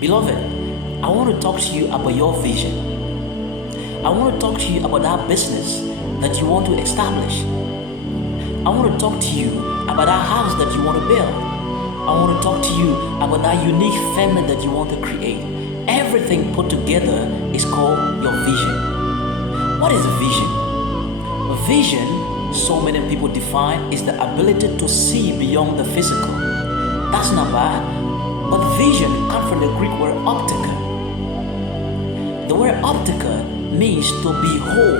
Beloved, I want to talk to you about your vision. I want to talk to you about that business that you want to establish. I want to talk to you about that house that you want to build. I want to talk to you about that unique family that you want to create. Everything put together is called your vision. What is a vision? A vision, so many people define, is the ability to see beyond the physical. That's not bad, but vision comes from the Greek word optica. The word optica means to behold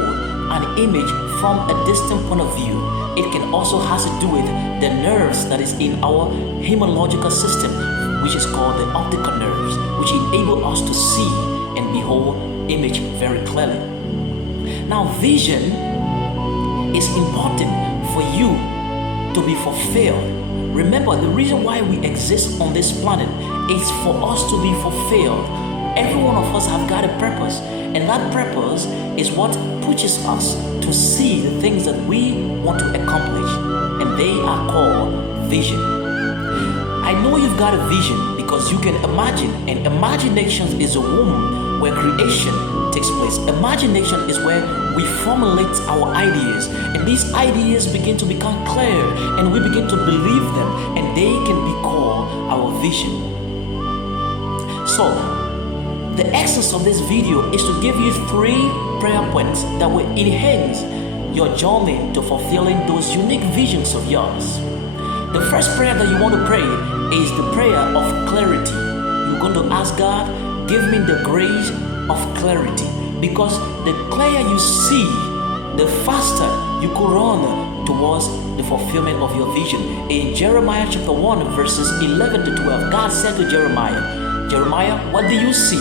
an image from a distant point of view. It can also has to do with the nerves that is in our hematological system, which is called the optical nerves, which enable us to see and behold image very clearly. Now, vision is important for you to be fulfilled. Remember, the reason why we exist on this planet is for us to be fulfilled. Every one of us have got a purpose, and that purpose is what pushes us to see the things that we want to accomplish, and they are called vision. I know you've got a vision because you can imagine, and imagination is a womb where creation takes place. Imagination is where we formulate our ideas, and these ideas begin to become clear, and we begin to believe them, and they can be called our vision. So, the essence of this video is to give you 3 prayer points that will enhance your journey to fulfilling those unique visions of yours. The first prayer that you want to pray is the prayer of clarity. You're going to ask God, give me the grace of clarity, because the clearer you see, the faster you could run towards the fulfillment of your vision. In Jeremiah chapter 1 verses 11 to 12, God said to Jeremiah, Jeremiah, what do you see?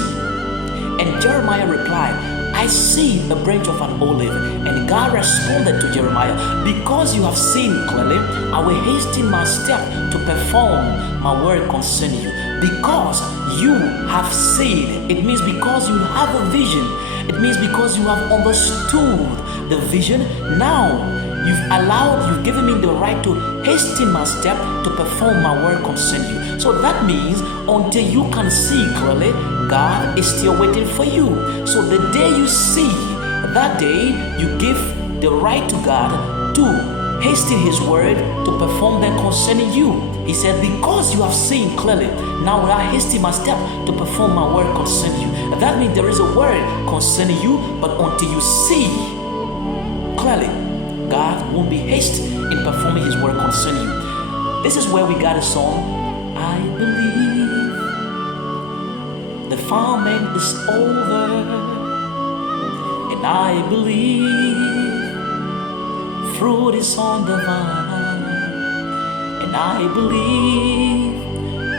And Jeremiah replied, I see a branch of an olive. And God responded to Jeremiah, because you have seen clearly, I will hasten my step to perform my word concerning you. Because you have seen, it means because you have a vision. It means because you have understood the vision. Now you've given me the right to hasten my step to perform my word concerning you. So that means until you can see clearly, God is still waiting for you. So the day you see, that day you give the right to God to hasten His word to perform them concerning you. He said, because you have seen clearly, now will I hasten my step to perform my word concerning you. That means there is a word concerning you, but until you see clearly, God won't be hasty in performing His word concerning you. This is where we got a song, I believe the famine is over, and I believe fruit is on the vine, and I believe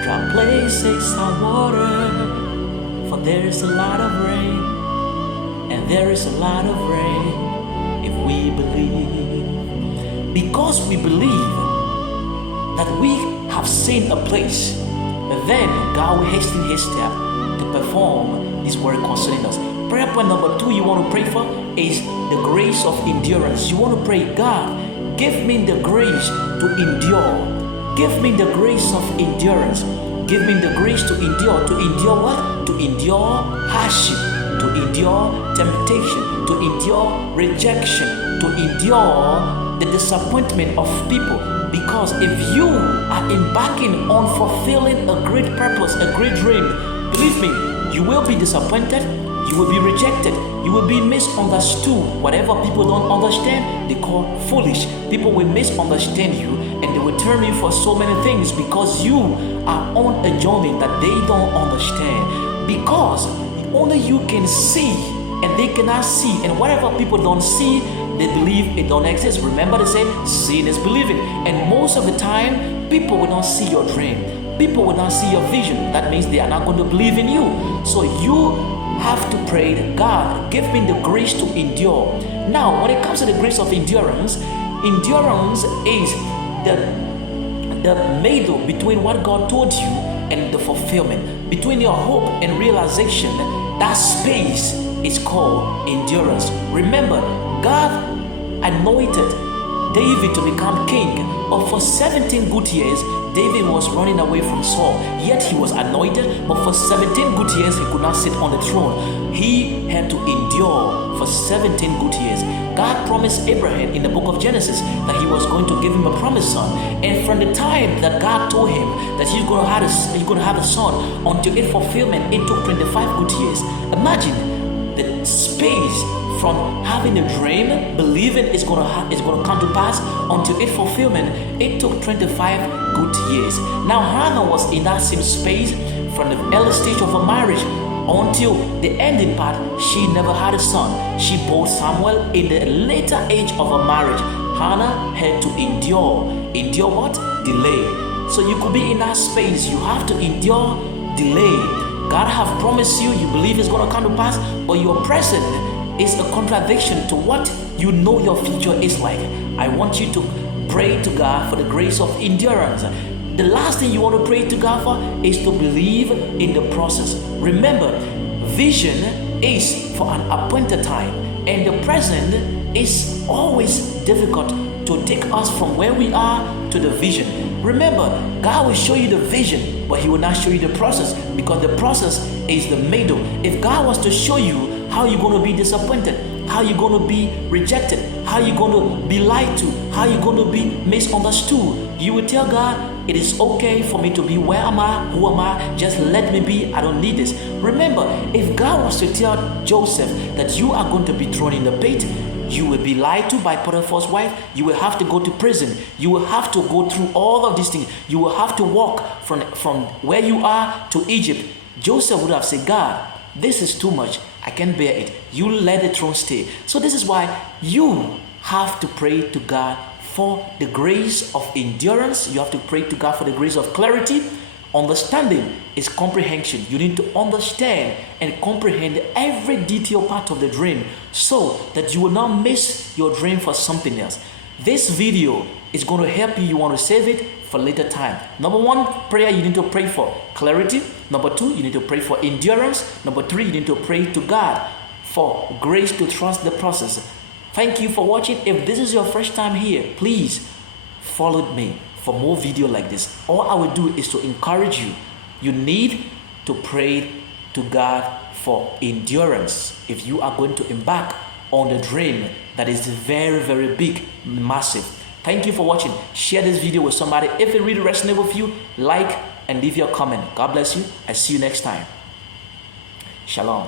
dry places are water, for there is a lot of rain, and there is a lot of rain if we believe. Because we believe that we have seen a place, then God will hasten His step to perform His word concerning us. Prayer point number 2 you want to pray for is the grace of endurance. You want to pray, God, give me the grace to endure. Give me the grace of endurance. Give me the grace to endure. To endure what? To endure hardship, to endure temptation, to endure rejection, to endure the disappointment of people. Because if you are embarking on fulfilling a great purpose, a great dream, believe me, you will be disappointed, you will be rejected, you will be misunderstood. Whatever people don't understand, they call foolish. People will misunderstand you, and they will turn you for so many things because you are on a journey that they don't understand. Because only you can see, and they cannot see, and whatever people don't see, they believe it don't exist. Remember, they say seeing is believing, and most of the time people will not see your dream, people will not see your vision. That means they are not going to believe in you. So you have to pray that God, give me the grace to endure. Now, when it comes to the grace of endurance, endurance is the middle between what God told you and the fulfillment, between your hope and realization. That space is called endurance. Remember, God anointed David to become king, but for 17 good years, David was running away from Saul, yet he was anointed, but for 17 good years he could not sit on the throne. He had to endure for 17 good years. God promised Abraham in the book of Genesis that he was going to give him a promised son. And from the time that God told him that he's going to have a son until its fulfillment, it took 25 good years. Imagine the space from having a dream, believing it's going to come to pass, until its fulfillment. It took 25 good years. Now Hannah was in that same space from the early stage of her marriage until the ending part. She never had a son. She bore Samuel in the later age of her marriage. Hannah had to endure what? Delay. So you could be in that space. You have to endure delay. God have promised you, you believe it's going to come to pass, but your present is a contradiction to what you know your future is like. I want you to pray to God for the grace of endurance. The last thing you want to pray to God for is to believe in the process. Remember, vision is for an appointed time, and the present is always difficult to take us from where we are to the vision. Remember, God will show you the vision, but He will not show you the process, because the process is the middle. If God was to show you how you're going to be disappointed, how you're going to be rejected, how you're going to be lied to, how you're going to be misunderstood, you will tell God, it is okay for me to be where am I, who am I, just let me be, I don't need this. Remember, if God was to tell Joseph that you are going to be thrown in the pit, you will be lied to by Potiphar's wife, you will have to go to prison, you will have to go through all of these things, you will have to walk from where you are to Egypt. Joseph would have said, God, this is too much, I can't bear it. You let the throne stay. So this is why you have to pray to God for the grace of endurance. You have to pray to God for the grace of clarity. Understanding is comprehension. You need to understand and comprehend every detail part of the dream so that you will not miss your dream for something else. This video is going to help you. You want to save it for later time. Number one, prayer, you need to pray for clarity. Number two, you need to pray for endurance. Number three, you need to pray to God for grace to trust the process. Thank you for watching. If this is your first time here, please follow me for more video like this. All I will do is to encourage you. You need to pray to God for endurance if you are going to embark on the dream that is very, very big, massive. Thank you for watching. Share this video with somebody. If it really resonates with you, like and leave your comment. God bless you. I see you next time. Shalom.